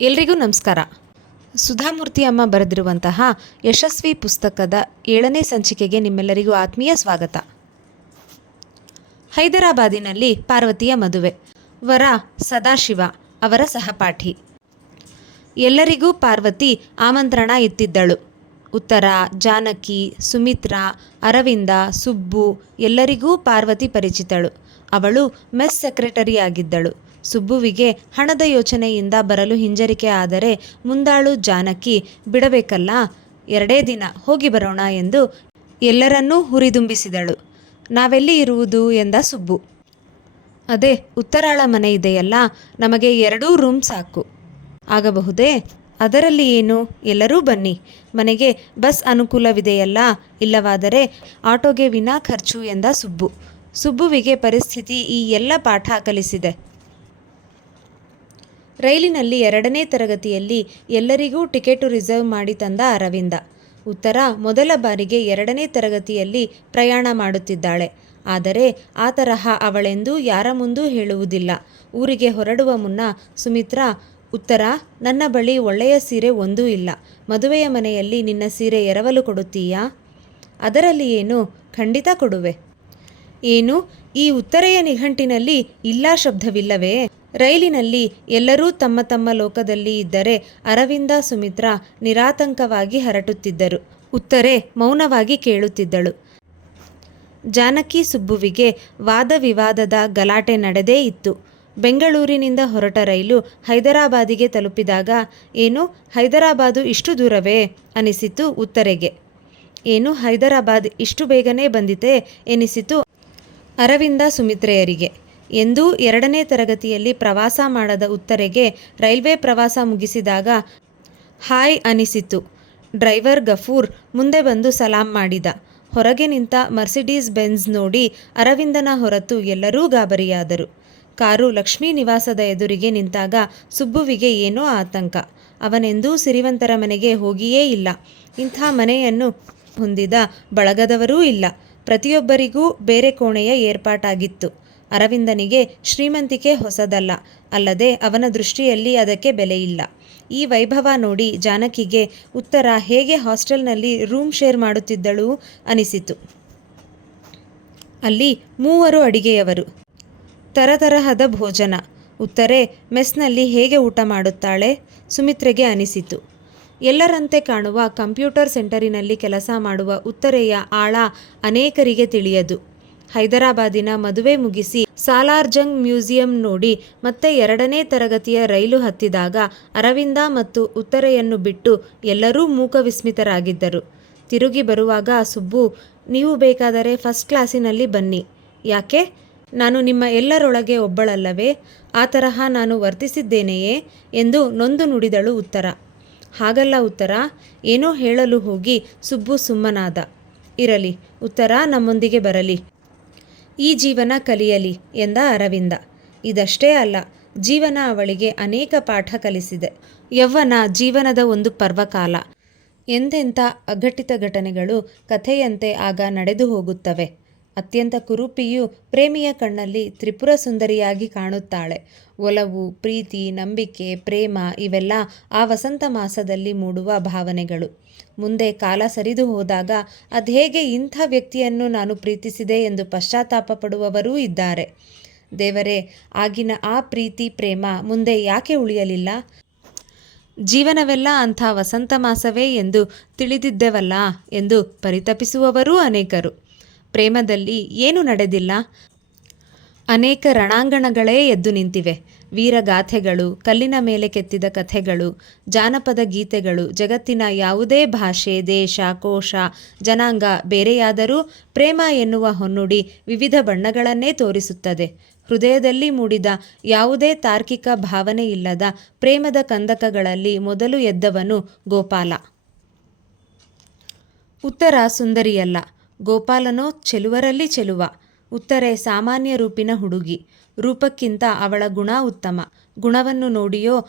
ಎಲ್ರಿಗೂ ನಮಸ್ಕಾರ. ಸುಧಾಮೂರ್ತಿ ಅಮ್ಮ ಬರೆದಿರುವಂತಹ ಯಶಸ್ವಿ ಪುಸ್ತಕದ ಏಳನೇ ಸಂಚಿಕೆಗೆ ನಿಮ್ಮೆಲ್ಲರಿಗೂ ಆತ್ಮೀಯ ಸ್ವಾಗತ. ಹೈದರಾಬಾದಿನಲ್ಲಿ ಪಾರ್ವತಿಯ ಮದುವೆ. ವರ ಸದಾಶಿವ ಅವರ ಸಹಪಾಠಿ. ಎಲ್ಲರಿಗೂ ಪಾರ್ವತಿ ಆಮಂತ್ರಣ ಇತ್ತಿದ್ದಳು ಉತ್ತರ, ಜಾನಕಿ, ಸುಮಿತ್ರಾ, ಅರವಿಂದ, ಸುಬ್ಬು ಎಲ್ಲರಿಗೂ ಪಾರ್ವತಿ ಪರಿಚಿತಳು. ಅವಳು ಮೆಸ್ ಸೆಕ್ರೆಟರಿ ಆಗಿದ್ದಳು ಸುಬ್ಬುವಿಗೆ ಹಣದ ಯೋಚನೆಯಿಂದ ಬರಲು ಹಿಂಜರಿಕೆ ಆದರೆ ಮುಂದಾಳು ಜಾನಕಿ, ಬಿಡಬೇಕಲ್ಲ, ಎರಡೇ ದಿನ ಹೋಗಿ ಬರೋಣ ಎಂದು ಎಲ್ಲರನ್ನೂ ಹುರಿದುಂಬಿಸಿದಳು. ನಾವೆಲ್ಲಿ ಇರುವುದು? ಎಂದ ಸುಬ್ಬು. ಅದೇ, ಉತ್ತರಾಳ ಮನೆ ಇದೆಯಲ್ಲ, ನಮಗೆ ಎರಡೂ ರೂಮ್ ಸಾಕು. ಆಗಬಹುದೇ? ಅದರಲ್ಲಿ ಏನು? ಎಲ್ಲರೂ ಬನ್ನಿ. ಮನೆಗೆ ಬಸ್ ಅನುಕೂಲವಿದೆಯಲ್ಲ, ಇಲ್ಲವಾದರೆ ಆಟೋಗೆ ವಿನಾ ಖರ್ಚು ಎಂದ ಸುಬ್ಬು. ಸುಬ್ಬುವಿಗೆ ಪರಿಸ್ಥಿತಿ ಈ ಎಲ್ಲ ಪಾಠ ಕಲಿಸಿದೆ. ರೈಲಿನಲ್ಲಿ ಎರಡನೇ ತರಗತಿಯಲ್ಲಿ ಎಲ್ಲರಿಗೂ ಟಿಕೆಟು ರಿಸರ್ವ್ ಮಾಡಿ ತಂದ ಅರವಿಂದ. ಉತ್ತರ, ಮೊದಲ ಬಾರಿಗೆ ಎರಡನೇ ತರಗತಿಯಲ್ಲಿ ಪ್ರಯಾಣ ಮಾಡುತ್ತಿದ್ದಾಳೆ. ಆದರೆ ಆ ತರಹ ಅವಳೆಂದು ಯಾರ ಮುಂದೂ ಹೇಳುವುದಿಲ್ಲ. ಊರಿಗೆ ಹೊರಡುವ ಮುನ್ನ, ಸುಮಿತ್ರಾ, ಉತ್ತರ, ನನ್ನ ಬಳಿ ಒಳ್ಳೆಯ ಸೀರೆ ಒಂದೂ ಇಲ್ಲ. ಮದುವೆಯ ಮನೆಯಲ್ಲಿ ನಿನ್ನ ಸೀರೆ ಎರವಲು ಕೊಡುತ್ತೀಯಾ? ಅದರಲ್ಲಿ ಏನು? ಖಂಡಿತ ಕೊಡುವೆ. ಏನು? ಈ ಉತ್ತರೆಯ ನಿಘಂಟಿನಲ್ಲಿ ಇಲ್ಲ ಶಬ್ದವಿಲ್ಲವೇ? ರೈಲಿನಲ್ಲಿ ಎಲ್ಲರೂ ತಮ್ಮ ತಮ್ಮ ಲೋಕದಲ್ಲಿ ಇದ್ದರೆ ಅರವಿಂದ ಸುಮಿತ್ರ ನಿರಾತಂಕವಾಗಿ ಹರಟುತ್ತಿದ್ದರು. ಉತ್ತರೆ ಮೌನವಾಗಿ ಕೇಳುತ್ತಿದ್ದಳು. ಜಾನಕಿ ಸುಬ್ಬುವಿಗೆ ವಾದ ವಿವಾದದ ಗಲಾಟೆ ನಡೆದೇ ಇತ್ತು. ಬೆಂಗಳೂರಿನಿಂದ ಹೊರಟ ರೈಲು ಹೈದರಾಬಾದಿಗೆ ತಲುಪಿದಾಗ, ಏನು? ಹೈದರಾಬಾದು ಇಷ್ಟು ದೂರವೇ? ಅನಿಸಿತು ಉತ್ತರೆಗೆ. ಏನು? ಹೈದರಾಬಾದ್ ಇಷ್ಟು ಬೇಗನೆ ಬಂದಿತೆ? ಎನಿಸಿತು ಅರವಿಂದ ಸುಮಿತ್ರೆಯರಿಗೆ. ಎಂದೂ ಎರಡನೇ ತರಗತಿಯಲ್ಲಿ ಪ್ರವಾಸ ಮಾಡದ ಉತ್ತರೆಗೆ ರೈಲ್ವೆ ಪ್ರವಾಸ ಮುಗಿಸಿದಾಗ, ಹಾಯ್ ಅನಿಸಿತು. ಡ್ರೈವರ್ ಗಫೂರ್ ಮುಂದೆ ಬಂದು ಸಲಾಂ ಮಾಡಿದ. ಹೊರಗೆ ನಿಂತ ಮರ್ಸಿಡೀಸ್ ಬೆನ್ಸ್ ನೋಡಿ ಅರವಿಂದನ ಹೊರತು ಎಲ್ಲರೂ ಗಾಬರಿಯಾದರು. ಕಾರು ಲಕ್ಷ್ಮೀ ನಿವಾಸದ ಎದುರಿಗೆ ನಿಂತಾಗ ಸುಬ್ಬುವಿಗೆ ಏನೋ ಆತಂಕ. ಅವನೆಂದೂ ಸಿರಿವಂತರ ಮನೆಗೆ ಹೋಗಿಯೇ ಇಲ್ಲ. ಇಂಥ ಮನೆಯನ್ನು ಹೊಂದಿದ ಬಳಗದವರೂ ಇಲ್ಲ. ಪ್ರತಿಯೊಬ್ಬರಿಗೂ ಬೇರೆ ಕೋಣೆಯ ಏರ್ಪಾಟಾಗಿತ್ತು. ಅರವಿಂದನಿಗೆ ಶ್ರೀಮಂತಿಕೆ ಹೊಸದಲ್ಲ, ಅಲ್ಲದೆ ಅವನ ದೃಷ್ಟಿಯಲ್ಲಿ ಅದಕ್ಕೆ ಬೆಲೆಯಿಲ್ಲ ಈ ವೈಭವ ನೋಡಿ ಜಾನಕಿಗೆ ಉತ್ತರ ಹೇಗೆ ಹಾಸ್ಟೆಲ್ನಲ್ಲಿ ರೂಮ್ ಶೇರ್ ಮಾಡುತ್ತಿದ್ದಳು ಅನಿಸಿತು. ಅಲ್ಲಿ ಮೂವರು ಅಡಿಗೆಯವರು. ತರತರಹದ ಭೋಜನ. ಉತ್ತರೆ, ಮೆಸ್ನಲ್ಲಿ ಹೇಗೆ ಊಟ ಮಾಡುತ್ತಾಳೆ? ಸುಮಿತ್ರೆಗೆ ಅನಿಸಿತು. ಎಲ್ಲರಂತೆ ಕಾಣುವ ಕಂಪ್ಯೂಟರ್ ಸೆಂಟರಿನಲ್ಲಿ ಕೆಲಸ ಮಾಡುವ ಉತ್ತರೆಯ ಆಳ ಅನೇಕರಿಗೆ ತಿಳಿಯದು. ಹೈದರಾಬಾದಿನ ಮದುವೆ ಮುಗಿಸಿ ಸಾಲಾರ್ಜಂಗ್ ಮ್ಯೂಸಿಯಂ ನೋಡಿ ಮತ್ತೆ ಎರಡನೇ ತರಗತಿಯ ರೈಲು ಹತ್ತಿದಾಗ ಅರವಿಂದ ಮತ್ತು ಉತ್ತರೆಯನ್ನು ಬಿಟ್ಟು ಎಲ್ಲರೂ ಮೂಕವಿಸ್ಮಿತರಾಗಿದ್ದರು. ತಿರುಗಿ ಬರುವಾಗ, ಸುಬ್ಬು, ನೀವು ಬೇಕಾದರೆ ಫಸ್ಟ್ ಕ್ಲಾಸಿನಲ್ಲಿ ಬನ್ನಿ. ಯಾಕೆ? ನಾನು ನಿಮ್ಮ ಎಲ್ಲರೊಳಗೆ ಒಬ್ಬಳಲ್ಲವೇ? ಆ ತರಹ ನಾನು ವರ್ತಿಸಿದ್ದೇನೆಯೇ? ಎಂದು ನೊಂದು ನುಡಿದಳು ಉತ್ತರ. ಹಾಗಲ್ಲ ಉತ್ತರ, ಏನೋ ಹೇಳಲು ಹೋಗಿ ಸುಬ್ಬು ಸುಮ್ಮನಾದ. ಇರಲಿ, ಉತ್ತರ ನಮ್ಮೊಂದಿಗೆ ಬರಲಿ. ಈ ಜೀವನ ಕಲಿಯಲಿ ಎಂದ ಅರವಿಂದ. ಇದಷ್ಟೇ ಅಲ್ಲ, ಜೀವನ ಅವಳಿಗೆ ಅನೇಕ ಪಾಠ ಕಲಿಸಿದೆ. ಯೌವನ ಜೀವನದ ಒಂದು ಪರ್ವಕಾಲ. ಎಂತೆಂಥ ಅಘಟಿತ ಘಟನೆಗಳು ಕಥೆಯಂತೆ ಆಗ ನಡೆದು ಹೋಗುತ್ತವೆ. ಅತ್ಯಂತ ಕುರೂಪಿಯು ಪ್ರೇಮಿಯ ಕಣ್ಣಲ್ಲಿ ತ್ರಿಪುರ ಸುಂದರಿಯಾಗಿ ಕಾಣುತ್ತಾಳೆ. ಒಲವು, ಪ್ರೀತಿ, ನಂಬಿಕೆ, ಪ್ರೇಮ ಇವೆಲ್ಲ ಆ ವಸಂತ ಮಾಸದಲ್ಲಿ ಮೂಡುವ ಭಾವನೆಗಳು. ಮುಂದೆ ಕಾಲ ಸರಿದು ಹೋದಾಗ ಅದ್ಹೇಗೆ ಇಂಥ ವ್ಯಕ್ತಿಯನ್ನು ನಾನು ಪ್ರೀತಿಸಿದೆ ಎಂದು ಪಶ್ಚಾತ್ತಾಪ ಪಡುವವರೂ ಇದ್ದಾರೆ. ದೇವರೇ, ಆಗಿನ ಆ ಪ್ರೀತಿ, ಪ್ರೇಮ ಮುಂದೆ ಯಾಕೆ ಉಳಿಯಲಿಲ್ಲ? ಜೀವನವೆಲ್ಲ ಅಂಥ ವಸಂತ ಮಾಸವೇ ಎಂದು ತಿಳಿದಿದ್ದೆವಲ್ಲ ಎಂದು ಪರಿತಪಿಸುವವರೂ ಅನೇಕರು. ಪ್ರೇಮದಲ್ಲಿ ಏನು ನಡೆದಿಲ್ಲ? ಅನೇಕ ರಣಾಂಗಣಗಳೇ ಎದ್ದು ನಿಂತಿವೆ. ವೀರಗಾಥೆಗಳು, ಕಲ್ಲಿನ ಮೇಲೆ ಕೆತ್ತಿದ ಕಥೆಗಳು, ಜಾನಪದ ಗೀತೆಗಳು, ಜಗತ್ತಿನ ಯಾವುದೇ ಭಾಷೆ, ದೇಶ, ಕೋಶ, ಜನಾಂಗ ಬೇರೆಯಾದರೂ ಪ್ರೇಮ ಎನ್ನುವ ಹೊನ್ನುಡಿ ವಿವಿಧ ಬಣ್ಣಗಳನ್ನೇ ತೋರಿಸುತ್ತದೆ. ಹೃದಯದಲ್ಲಿ ಮೂಡಿದ ಯಾವುದೇ ತಾರ್ಕಿಕ ಭಾವನೆ ಇಲ್ಲದ ಪ್ರೇಮದ ಕಂದಕಗಳಲ್ಲಿ ಮೊದಲು ಎದ್ದವನು ಗೋಪಾಲ. ಉತ್ತರ ಸುಂದರಿಯಲ್ಲ, ಗೋಪಾಲನೋ ಚೆಲುವರಲ್ಲಿ ಚೆಲುವ, ಉತ್ತರೆ ಸಾಮಾನ್ಯ ರೂಪಿನ ಹುಡುಗಿ. ರೂಪಕ್ಕಿಂತ ಅವಳ ಗುಣ ಉತ್ತಮ. ಗುಣವನ್ನು ನೋಡಿಯೋ,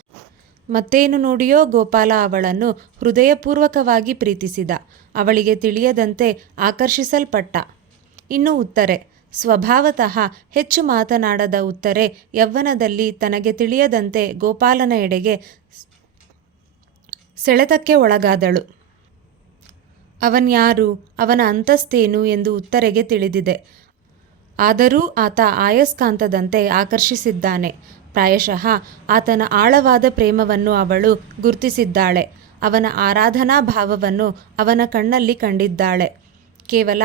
ಮತ್ತೇನು ನೋಡಿಯೋ ಗೋಪಾಲ ಅವಳನ್ನು ಹೃದಯಪೂರ್ವಕವಾಗಿ ಪ್ರೀತಿಸಿದ. ಅವಳಿಗೆ ತಿಳಿಯದಂತೆ ಆಕರ್ಷಿಸಲ್ಪಟ್ಟ. ಇನ್ನು ಉತ್ತರೆ, ಸ್ವಭಾವತಃ ಹೆಚ್ಚು ಮಾತನಾಡದ ಉತ್ತರೆ ಯವ್ವನದಲ್ಲಿ ತನಗೆ ತಿಳಿಯದಂತೆ ಗೋಪಾಲನ ಎಡೆಗೆ ಸೆಳೆತಕ್ಕೆ ಒಳಗಾದಳು. ಅವನ್ಯಾರು, ಅವನ ಅಂತಸ್ತೇನು ಎಂದು ಉತ್ತರೆಗೆ ತಿಳಿದಿದೆ. ಆದರೂ ಆತ ಆಯಸ್ಕಾಂತದಂತೆ ಆಕರ್ಷಿಸಿದ್ದಾನೆ. ಪ್ರಾಯಶಃ ಆತನ ಆಳವಾದ ಪ್ರೇಮವನ್ನು ಅವಳು ಗುರ್ತಿಸಿದ್ದಾಳೆ. ಅವನ ಆರಾಧನಾ ಭಾವವನ್ನು ಅವನ ಕಣ್ಣಲ್ಲಿ ಕಂಡಿದ್ದಾಳೆ. ಕೇವಲ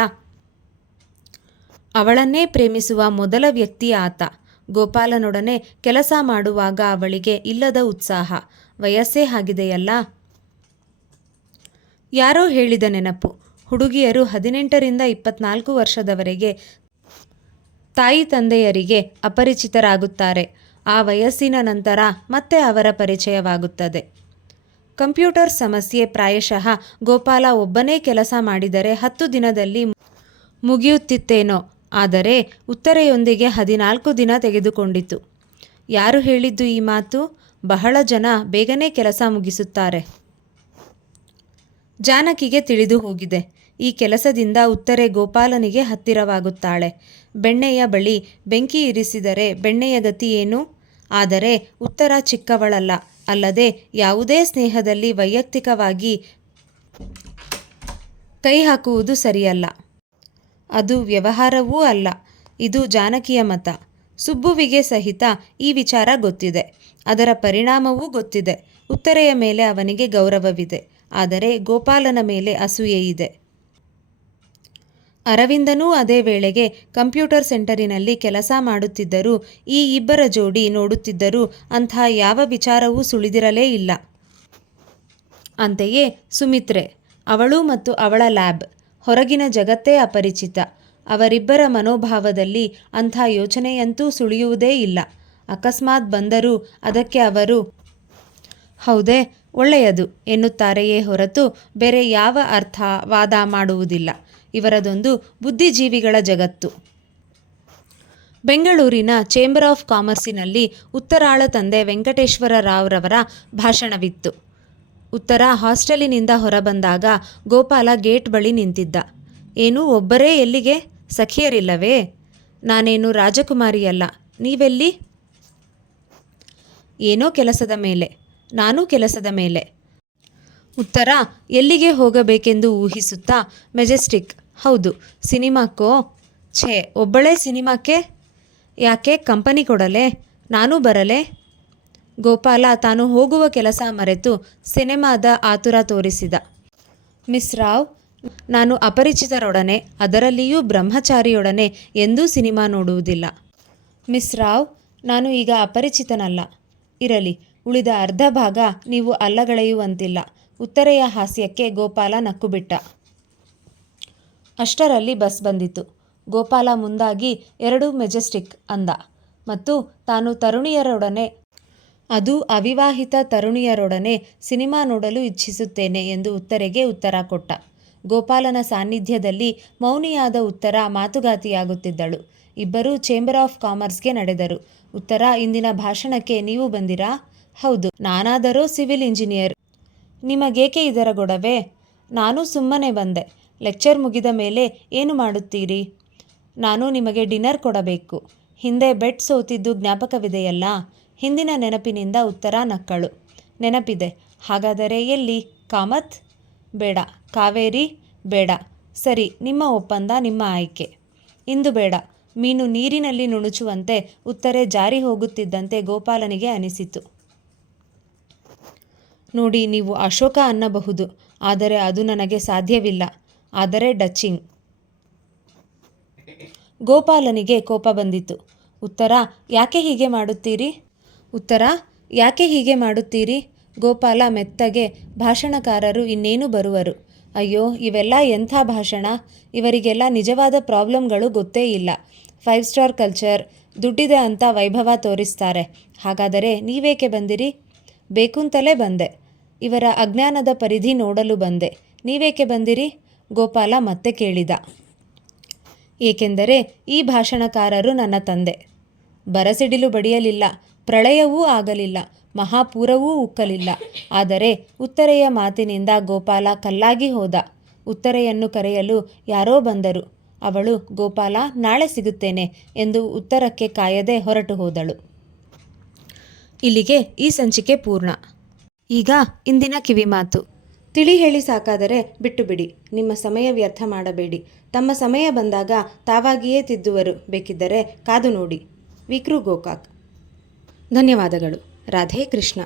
ಅವಳನ್ನೇ ಪ್ರೇಮಿಸುವ ಮೊದಲ ವ್ಯಕ್ತಿ ಆತ. ಗೋಪಾಲನೊಡನೆ ಕೆಲಸ ಮಾಡುವಾಗ ಅವಳಿಗೆ ಇಲ್ಲದ ಉತ್ಸಾಹ. ವಯಸ್ಸೇ ಆಗಿದೆಯಲ್ಲ? ಯಾರೋ ಹೇಳಿದ ನೆನಪು. ಹುಡುಗಿಯರು ಹದಿನೆಂಟರಿಂದ ಇಪ್ಪತ್ನಾಲ್ಕು ವರ್ಷದವರೆಗೆ ತಾಯಿ ತಂದೆಯರಿಗೆ ಅಪರಿಚಿತರಾಗುತ್ತಾರೆ. ಆ ವಯಸ್ಸಿನ ನಂತರ ಮತ್ತೆ ಅವರ ಪರಿಚಯವಾಗುತ್ತದೆ. ಕಂಪ್ಯೂಟರ್ ಸಮಸ್ಯೆ ಪ್ರಾಯಶಃ ಗೋಪಾಲ ಒಬ್ಬನೇ ಕೆಲಸ ಮಾಡಿದರೆ ಹತ್ತು ದಿನದಲ್ಲಿ ಮುಗಿಯುತ್ತಿತ್ತೇನೋ. ಆದರೆ ಉತ್ತರೆಯೊಂದಿಗೆ ಹದಿನಾಲ್ಕು ದಿನ ತೆಗೆದುಕೊಂಡಿತು. ಯಾರು ಹೇಳಿದ್ದು ಈ ಮಾತು? ಬಹಳ ಜನ ಬೇಗನೆ ಕೆಲಸ ಮುಗಿಸುತ್ತಾರೆ. ಜಾನಕಿಗೆ ತಿಳಿದು ಹೋಗಿದೆ. ಈ ಕೆಲಸದಿಂದ ಉತ್ತರೆ ಗೋಪಾಲನಿಗೆ ಹತ್ತಿರವಾಗುತ್ತಾಳೆ. ಬೆಣ್ಣೆಯ ಬಳಿ ಬೆಂಕಿ ಇರಿಸಿದರೆ ಬೆಣ್ಣೆಯ ಗತಿ ಏನು? ಆದರೆ ಉತ್ತರ ಚಿಕ್ಕವಳಲ್ಲ. ಅಲ್ಲದೆ ಯಾವುದೇ ಸ್ನೇಹದಲ್ಲಿ ವೈಯಕ್ತಿಕವಾಗಿ ಕೈ ಹಾಕುವುದು ಸರಿಯಲ್ಲ. ಅದು ವ್ಯವಹಾರವೂ ಅಲ್ಲ. ಇದು ಜಾನಕಿಯ ಮತ. ಸುಬ್ಬುವಿಗೆ ಸಹಿತ ಈ ವಿಚಾರ ಗೊತ್ತಿದೆ. ಅದರ ಪರಿಣಾಮವೂ ಗೊತ್ತಿದೆ. ಉತ್ತರೆಯ ಮೇಲೆ ಅವನಿಗೆ ಗೌರವವಿದೆ. ಆದರೆ ಗೋಪಾಲನ ಮೇಲೆ ಅಸೂಯೆ ಇದೆ. ಅರವಿಂದನೂ ಅದೇ ವೇಳೆಗೆ ಕಂಪ್ಯೂಟರ್ ಸೆಂಟರಿನಲ್ಲಿ ಕೆಲಸ ಮಾಡುತ್ತಿದ್ದರೂ, ಈ ಇಬ್ಬರ ಜೋಡಿ ನೋಡುತ್ತಿದ್ದರೂ ಅಂಥ ಯಾವ ವಿಚಾರವೂ ಸುಳಿದಿರಲೇ ಇಲ್ಲ. ಅಂತೆಯೇ ಸುಮಿತ್ರೆ, ಅವಳು ಮತ್ತು ಅವಳ ಲ್ಯಾಬ್, ಹೊರಗಿನ ಜಗತ್ತೇ ಅಪರಿಚಿತ. ಅವರಿಬ್ಬರ ಮನೋಭಾವದಲ್ಲಿ ಅಂಥ ಯೋಚನೆಯಂತೂ ಸುಳಿಯುವುದೇ ಇಲ್ಲ. ಅಕಸ್ಮಾತ್ ಬಂದರೂ ಅದಕ್ಕೆ ಅವರು, ಹೌದೇ ಒಳ್ಳೆಯದು ಎನ್ನುತ್ತಾರೆಯೇ ಹೊರತು ಬೇರೆ ಯಾವ ಅರ್ಥ ವಾದ ಮಾಡುವುದಿಲ್ಲ. ಇವರದೊಂದು ಬುದ್ಧಿಜೀವಿಗಳ ಜಗತ್ತು. ಬೆಂಗಳೂರಿನ ಚೇಂಬರ್ ಆಫ್ ಕಾಮರ್ಸಿನಲ್ಲಿ ಉತ್ತರಾಳ ತಂದೆ ವೆಂಕಟೇಶ್ವರ ರಾವ್ರವರ ಭಾಷಣವಿತ್ತು. ಉತ್ತರ ಹಾಸ್ಟೆಲಿನಿಂದ ಹೊರಬಂದಾಗ ಗೋಪಾಲ ಗೇಟ್ ಬಳಿ ನಿಂತಿದ್ದ. ಏನು, ಒಬ್ಬರೇ ಎಲ್ಲಿಗೆ? ಸಖಿಯರಿಲ್ಲವೇ? ನಾನೇನು ರಾಜಕುಮಾರಿಯಲ್ಲ, ನೀವೆಲ್ಲಿ? ಏನೋ ಕೆಲಸದ ಮೇಲೆ. ನಾನೂ ಕೆಲಸದ ಮೇಲೆ. ಉತ್ತರ, ಎಲ್ಲಿಗೆ ಹೋಗಬೇಕೆಂದು ಊಹಿಸುತ್ತಾ ಮೆಜೆಸ್ಟಿಕ್. ಹೌದು ಸಿನಿಮಾಕ್ಕೋ ಛೇ, ಒಬ್ಬಳೇ ಸಿನಿಮಾಕ್ಕೆ? ಯಾಕೆ ಕಂಪನಿ ಕೊಡಲೆ? ನಾನೂ ಬರಲೆ? ಗೋಪಾಲ ತಾನು ಹೋಗುವ ಕೆಲಸ ಮರೆತು ಸಿನಿಮಾದ ಆತುರ ತೋರಿಸಿದ. ಮಿಸ್ ರಾವ್, ನಾನು ಅಪರಿಚಿತರೊಡನೆ, ಅದರಲ್ಲಿಯೂ ಬ್ರಹ್ಮಚಾರಿಯೊಡನೆ ಎಂದೂ ಸಿನಿಮಾ ನೋಡುವುದಿಲ್ಲ. ಮಿಸ್ ರಾವ್, ನಾನು ಈಗ ಅಪರಿಚಿತನಲ್ಲ. ಇರಲಿ ಉಳಿದ ಅರ್ಧ ಭಾಗ ನೀವು ಅಲ್ಲಗಳೆಯುವಂತಿಲ್ಲ. ಉತ್ತರೆಯ ಹಾಸ್ಯಕ್ಕೆ ಗೋಪಾಲ ನಕ್ಕುಬಿಟ್ಟ. ಅಷ್ಟರಲ್ಲಿ ಬಸ್ ಬಂದಿತು ಗೋಪಾಲ ಮುಂದಾಗಿ, ಎರಡು ಮೆಜೆಸ್ಟಿಕ್ ಅಂದ. ಮತ್ತು ತಾನು ತರುಣಿಯರೊಡನೆ, ಅದು ಅವಿವಾಹಿತ ತರುಣಿಯರೊಡನೆ ಸಿನಿಮಾ ನೋಡಲು ಇಚ್ಛಿಸುತ್ತೇನೆ ಎಂದು ಉತ್ತರೆಗೆ ಉತ್ತರ ಕೊಟ್ಟ. ಗೋಪಾಲನ ಸಾನ್ನಿಧ್ಯದಲ್ಲಿ ಮೌನಿಯಾದ ಉತ್ತರ ಮಾತುಗಾತಿಯಾಗುತ್ತಿದ್ದಳು. ಇಬ್ಬರೂ ಚೇಂಬರ್ ಆಫ್ ಕಾಮರ್ಸ್ಗೆ ನಡೆದರು. ಉತ್ತರ, ಇಂದಿನ ಭಾಷಣಕ್ಕೆ ನೀವು ಬಂದಿರಾ? ಹೌದು, ನಾನಾದರೂ ಸಿವಿಲ್ ಇಂಜಿನಿಯರ್. ನಿಮಗೇಕೆ ಇದರ ಗೊಡವೆ? ನಾನು ಸುಮ್ಮನೆ ಬಂದೆ. ಲೆಕ್ಚರ್ ಮುಗಿದ ಮೇಲೆ ಏನು ಮಾಡುತ್ತೀರಿ? ನಾನು ನಿಮಗೆ ಡಿನ್ನರ್ ಕೊಡಬೇಕು. ಹಿಂದೆ ಬೆಟ್ ಸೋತಿದ್ದು ಜ್ಞಾಪಕವಿದೆಯಲ್ಲ? ಹಿಂದಿನ ನೆನಪಿನಿಂದ ಉತ್ತರ ನಕ್ಕಳು. ನೆನಪಿದೆ. ಹಾಗಾದರೆ ಎಲ್ಲಿ? ಕಾಮತ್? ಬೇಡ. ಕಾವೇರಿ? ಬೇಡ. ಸರಿ, ನಿಮ್ಮ ಒಪ್ಪಂದ ನಿಮ್ಮ ಆಯ್ಕೆ. ಇಂದು ಬೇಡ. ಮೀನು ನೀರಿನಲ್ಲಿ ನುಣುಚುವಂತೆ ಉತ್ತರೆ ಜಾರಿ ಹೋಗುತ್ತಿದ್ದಂತೆ ಗೋಪಾಲನಿಗೆ ಅನಿಸಿತು. ನೋಡಿ, ನೀವು ಅಶೋಕ ಅನ್ನಬಹುದು. ಆದರೆ ಅದು ನನಗೆ ಸಾಧ್ಯವಿಲ್ಲ. ಆದರೆ ಡಚ್ಚಿಂಗ್. ಗೋಪಾಲನಿಗೆ ಕೋಪ ಬಂದಿತು ಉತ್ತರ, ಯಾಕೆ ಹೀಗೆ ಮಾಡುತ್ತೀರಿ? ಉತ್ತರ, ಯಾಕೆ ಹೀಗೆ ಮಾಡುತ್ತೀರಿ? ಗೋಪಾಲ ಮೆತ್ತಗೆ, ಭಾಷಣಕಾರರು ಇನ್ನೇನು ಬರುವರು? ಅಯ್ಯೋ, ಇವೆಲ್ಲ ಎಂಥ ಭಾಷಣ? ಇವರಿಗೆಲ್ಲ ನಿಜವಾದ ಪ್ರಾಬ್ಲಮ್ಗಳು ಗೊತ್ತೇ ಇಲ್ಲ. ಫೈವ್ ಸ್ಟಾರ್ ಕಲ್ಚರ್, ದುಡ್ಡಿದೆ ಅಂತ ವೈಭವ ತೋರಿಸ್ತಾರೆ. ಹಾಗಾದರೆ ನೀವೇಕೆ ಬಂದಿರಿ? ಬೇಕುಂತಲೇ ಬಂದೆ. ಇವರ ಅಜ್ಞಾನದ ಪರಿಧಿ ನೋಡಲು ಬಂದೆ. ನೀವೇಕೆ ಬಂದಿರಿ? ಗೋಪಾಲ ಮತ್ತೆ ಕೇಳಿದ. ಏಕೆಂದರೆ ಈ ಭಾಷಣಕಾರರು ನನ್ನ ತಂದೆ. ಬರಸಿಡಿಲು ಬಡಿಯಲಿಲ್ಲ. ಪ್ರಳಯವೂ ಆಗಲಿಲ್ಲ. ಮಹಾಪೂರವೂ ಉಕ್ಕಲಿಲ್ಲ. ಆದರೆ ಉತ್ತರೆಯ ಮಾತಿನಿಂದ ಗೋಪಾಲ ಕಲ್ಲಾಗಿ ಹೋದ. ಉತ್ತರೆಯನ್ನು ಕರೆಯಲು ಯಾರೋ ಬಂದರು. ಅವಳು, ಗೋಪಾಲ, ನಾಳೆ ಸಿಗುತ್ತೇನೆ ಎಂದು ಉತ್ತರಕ್ಕೆ ಕಾಯದೆ ಹೊರಟು ಹೋದಳು. ಇಲ್ಲಿಗೆ ಈ ಸಂಚಿಕೆ ಪೂರ್ಣ. ಈಗ ಇಂದಿನ ಕಿವಿಮಾತು ತಿಳಿ ಹೇಳಿ ಸಾಕಾದರೆ ಬಿಟ್ಟು ಬಿಡಿ ನಿಮ್ಮ ಸಮಯ ವ್ಯರ್ಥ ಮಾಡಬೇಡಿ. ತಮ್ಮ ಸಮಯ ಬಂದಾಗ ತಾವಾಗಿಯೇ ತಿದ್ದುವರು ಬೇಕಿದ್ದರೆ ಕಾದು ನೋಡಿ. ವಿಕ್ರು ಗೋಕಾಕ್. ಧನ್ಯವಾದಗಳು. ರಾಧೆ ಕೃಷ್ಣ.